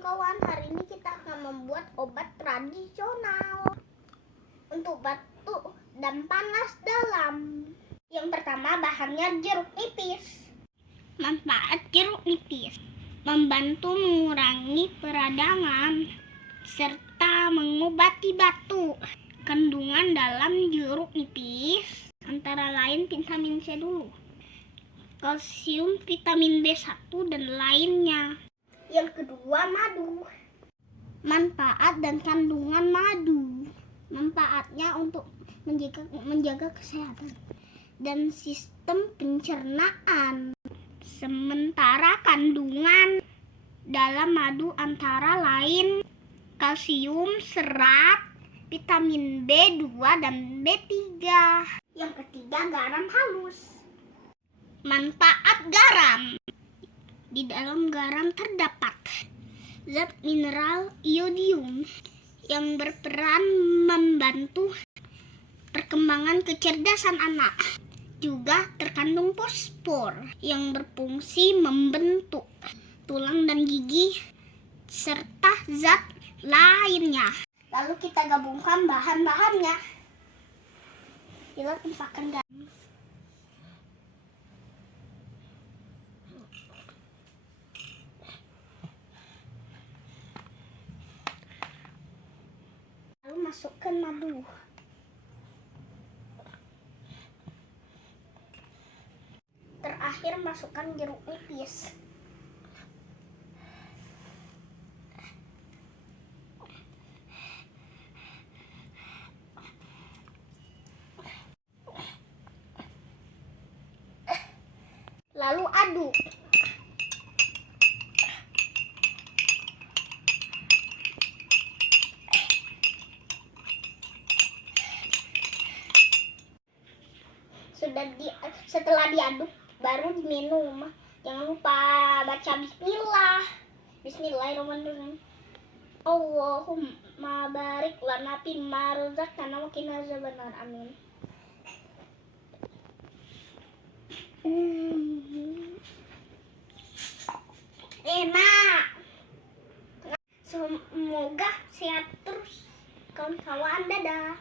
kawan-kawan, hari ini kita akan membuat obat tradisional untuk batuk dan panas dalam. Yang pertama, bahannya jeruk nipis. Manfaat jeruk nipis: membantu mengurangi peradangan serta mengobati batuk. Kandungan dalam jeruk nipis antara lain vitamin C dulu, kalsium, vitamin B1 dan lainnya. Yang kedua, madu. Manfaat dan kandungan madu. Manfaatnya untuk menjaga kesehatan dan sistem pencernaan. Sementara kandungan dalam madu antara lain kalsium, serat, vitamin B2 dan B3. Yang ketiga, garam halus. Manfaat garam: di dalam garam terdapat zat mineral iodium yang berperan membantu perkembangan kecerdasan anak. Juga terkandung fosfor yang berfungsi membentuk tulang dan gigi serta zat lainnya. Lalu kita gabungkan bahan-bahannya. Kita tumpahkan garam. Lalu masukkan madu. Terakhir masukkan jeruk nipis. Lalu aduk. Setelah diaduk baru diminum. Jangan lupa baca bismillah. Bismillahirrahmanirrahim. Allahumma barik lana fimma razaqtana wa qina azabannar. Amin. Enak. Semoga sehat terus kawan-kawan. Dadah.